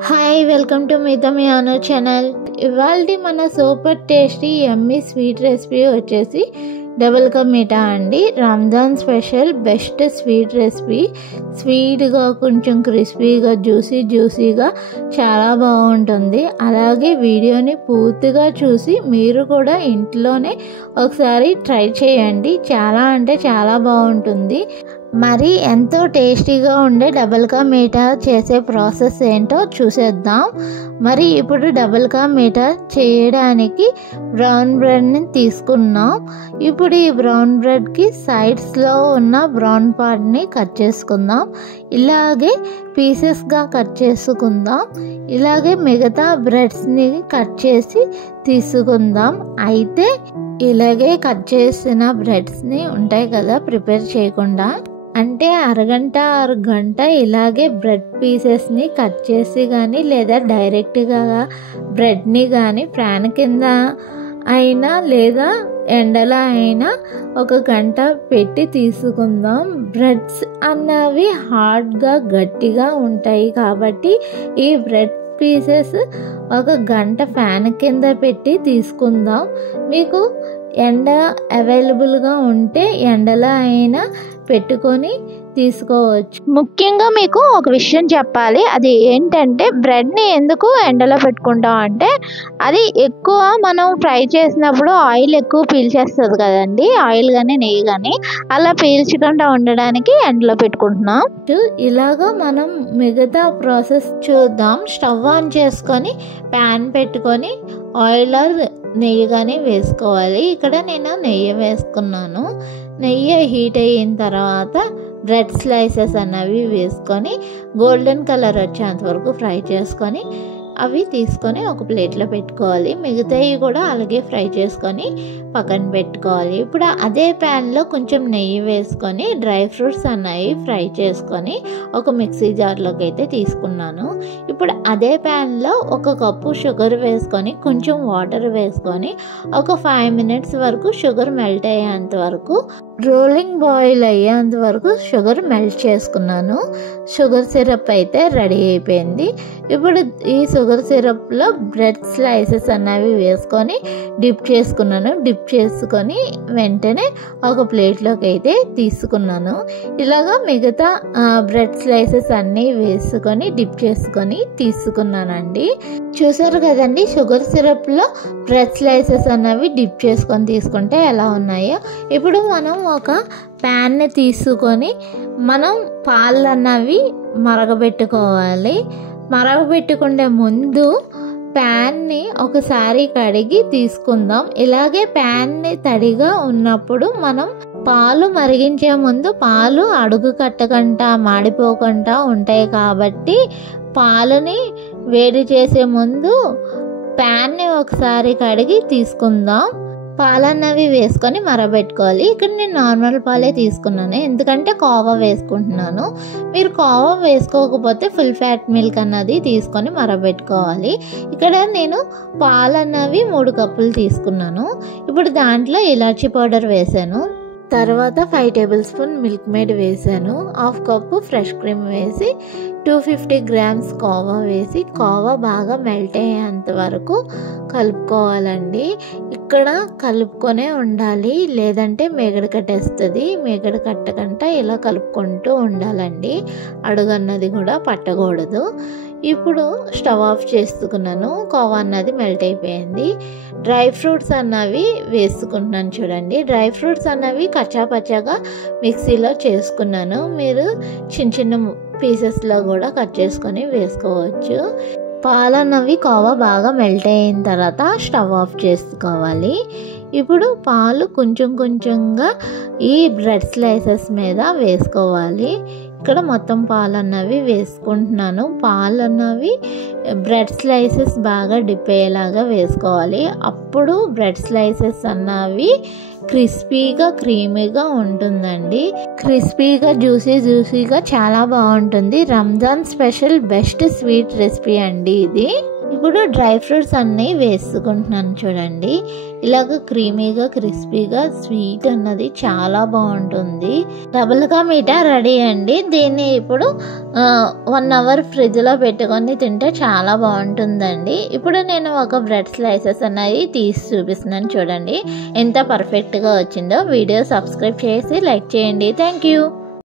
Hi welcome to me honour channel. ఇవాళ మన super tasty యమ్మీ sweet recipe వచ్చేసి double ka meetha అండి. Ramzan special best sweet recipe. స్వీట్గా కొంచెం క్రిస్పీగా జ్యూసీగా చాలా బాగుంటుంది. అలాగే వీడియోని పూర్తిగా చూసి మీరు కూడా ఇంట్లోనే ఒకసారి ట్రై చేయండి. చాలా అంటే చాలా బాగుంటుంది. మరి ఎంతో టేస్టీగా ఉండే డబుల్ కా మీఠా చేసే ప్రాసెస్ ఏంటో చూసేద్దాం. మరి ఇప్పుడు డబుల్ కా మీఠా చేయడానికి బ్రౌన్ బ్రెడ్ని తీసుకున్నాం. ఇప్పుడు ఈ బ్రౌన్ బ్రెడ్కి సైడ్స్లో ఉన్న బ్రౌన్ పార్ట్ని కట్ చేసుకుందాం. ఇలాగే పీసెస్గా కట్ చేసుకుందాం. ఇలాగే మిగతా బ్రెడ్స్ని కట్ చేసి తీసుకుందాం. అయితే ఇలాగే కట్ చేసిన బ్రెడ్స్ని ఉంటాయి కదా, ప్రిపేర్ చేయకుండా అంటే అరగంట ఇలాగే బ్రెడ్ పీసెస్ని కట్ చేసి కానీ లేదా డైరెక్ట్గా బ్రెడ్ని కానీ ఫ్యాన్ కింద అయినా లేదా ఎండలో అయినా ఒక గంట పెట్టి తీసుకుందాం. బ్రెడ్స్ అన్నవి హార్డ్గా గట్టిగా ఉంటాయి కాబట్టి ఈ బ్రెడ్ పీసెస్ ఒక గంట ఫ్యాన్ కింద పెట్టి తీసుకుందాం. మీకు ఎండ అవైలబుల్గా ఉంటే ఎండలో అయినా పెట్టుకొని తీసుకోవచ్చు. ముఖ్యంగా మీకు ఒక విషయం చెప్పాలి. అది ఏంటంటే బ్రెడ్ని ఎందుకు ఎండలో పెట్టుకుంటాం అంటే అది ఎక్కువ మనం ఫ్రై చేసినప్పుడు ఆయిల్ ఎక్కువ పీల్చేస్తుంది కదండి, ఆయిల్ కానీ నెయ్యి కానీ. అలా పీల్చకుండా ఉండడానికి ఎండలో పెట్టుకుంటున్నాం. ఇలాగా మనం మిగతా ప్రాసెస్ చూద్దాం. స్టవ్ ఆన్ చేసుకొని ప్యాన్ పెట్టుకొని ఆయిల్ నెయ్యి కానీ వేసుకోవాలి. ఇక్కడ నేను నెయ్యి వేసుకున్నాను. నెయ్యి హీట్ అయిన తర్వాత బ్రెడ్ స్లైసెస్ అన్నవి వేసుకొని గోల్డెన్ కలర్ వచ్చేంత వరకు ఫ్రై చేసుకొని అవి తీసుకొని ఒక ప్లేట్లో పెట్టుకోవాలి. మిగతావి కూడా అలాగే ఫ్రై చేసుకొని పక్కన పెట్టుకోవాలి. ఇప్పుడు అదే ప్యాన్లో కొంచెం నెయ్యి వేసుకొని డ్రై ఫ్రూట్స్ అన్నవి ఫ్రై చేసుకొని ఒక మిక్సీ జార్లోకి అయితే తీసుకున్నాను. ఇప్పుడు అదే ప్యాన్లో ఒక కప్పు షుగర్ వేసుకొని కొంచెం వాటర్ వేసుకొని ఒక 5 minutes వరకు షుగర్ మెల్ట్ అయ్యేంత వరకు రోలింగ్ బాయిల్ అయ్యేంత వరకు షుగర్ మెల్ట్ చేసుకున్నాను. షుగర్ సిరప్ అయితే రెడీ అయిపోయింది. ఇప్పుడు ఈ షుగర్ సిరప్లో బ్రెడ్ స్లైసెస్ అన్నవి వేసుకొని డిప్ చేసుకున్నాను. డిప్ చేసుకొని వెంటనే ఒక ప్లేట్లోకి అయితే తీసుకున్నాను. ఇలాగా మిగతా బ్రెడ్ స్లైసెస్ అన్నీ వేసుకొని డిప్ చేసుకొని తీసుకున్నానండి. చూసారు కదండి, షుగర్ సిరప్లో బ్రెడ్ స్లైసెస్ అన్నవి డిప్ చేసుకొని తీసుకుంటే ఎలా ఉన్నాయో. ఇప్పుడు మనం ఒక ప్యాన్ని తీసుకొని మనం పాలు అన్నవి మరగబెట్టుకోవాలి. మరగబెట్టుకునే ముందు ప్యాన్ని ఒకసారి కడిగి తీసుకుందాం. ఇలాగే ప్యాన్ని తడిగా ఉన్నప్పుడు మనం పాలు మరిగించే ముందు పాలు అడుగు కట్టకుండా మాడిపోకుండా ఉంటాయి కాబట్టి పాలని వేడి చేసే ముందు ప్యాన్ని ఒకసారి కడిగి తీసుకుందాం. పాలన్నవి వేసుకొని మరబెట్టుకోవాలి. ఇక్కడ నేను నార్మల్ పాలే తీసుకున్నాను, ఎందుకంటే కోవా వేసుకుంటున్నాను. మీరు కోవా వేసుకోకపోతే ఫుల్ ఫ్యాట్ మిల్క్ అన్నది తీసుకొని మరబెట్టుకోవాలి. ఇక్కడ నేను పాలన్నవి 3 కప్పులు తీసుకున్నాను. ఇప్పుడు దాంట్లో ఇలాచీ పౌడర్ వేసాను. తర్వాత 5 tablespoon మిల్క్ మేడ్ వేసాను. 1/2 కప్పు ఫ్రెష్ క్రీమ్ వేసి 250 grams కోవా వేసి కోవా బాగా మెల్ట్ అయ్యేంత వరకు కలుపుకోవాలండి. ఇక్కడ కలుపుకొనే ఉండాలి, లేదంటే మేగడ కట్టేస్తుంది. మేగడ కట్టకుండా ఇలా కలుపుకుంటూ ఉండాలండి. అడుగన్నది కూడా పట్టకూడదు. ఇప్పుడు స్టవ్ ఆఫ్ చేసుకున్నాను. కోవా అన్నది మెల్ట్ అయిపోయింది. డ్రై ఫ్రూట్స్ అన్నవి వేసుకుంటున్నాను. చూడండి, డ్రై ఫ్రూట్స్ అన్నవి కచ్చాపచ్చాగా మిక్సీలో చేసుకున్నాను. మీరు చిన్న పీసెస్లో కూడా కట్ చేసుకొని వేసుకోవచ్చు. పాలు అన్నవి కోవా బాగా మెల్ట్ అయిన తర్వాత స్టవ్ ఆఫ్ చేసుకోవాలి. ఇప్పుడు పాలు కొంచెంగా ఈ బ్రెడ్ స్లైసెస్ మీద వేసుకోవాలి. ఇక్కడ మొత్తం పాలు అన్నవి వేసుకుంటున్నాను. పాలు అన్నవి బ్రెడ్ స్లైసెస్ బాగా డిప్ అయ్యేలాగా వేసుకోవాలి. అప్పుడు బ్రెడ్ స్లైసెస్ అన్నవి క్రిస్పీగా క్రీమీగా ఉంటుందండి. క్రిస్పీగా జ్యూసీగా చాలా బాగుంటుంది. Ramzan special best sweet recipe అండి ఇది. ఇప్పుడు డ్రై ఫ్రూట్స్ అన్నీ వేసుకుంటున్నాను చూడండి. ఇలాగ క్రీమీగా క్రిస్పీగా స్వీట్ అన్నది చాలా బాగుంటుంది. డబుల్ కా మీఠా రెడీ అండి. దీన్ని ఇప్పుడు 1 అవర్ ఫ్రిడ్జ్లో పెట్టుకొని తింటే చాలా బాగుంటుందండి. ఇప్పుడు నేను ఒక బ్రెడ్ స్లైసెస్ అన్నది తీసి చూపిస్తున్నాను చూడండి ఎంత పర్ఫెక్ట్గా వచ్చిందో. వీడియో సబ్స్క్రైబ్ చేసి లైక్ చేయండి. Thank you.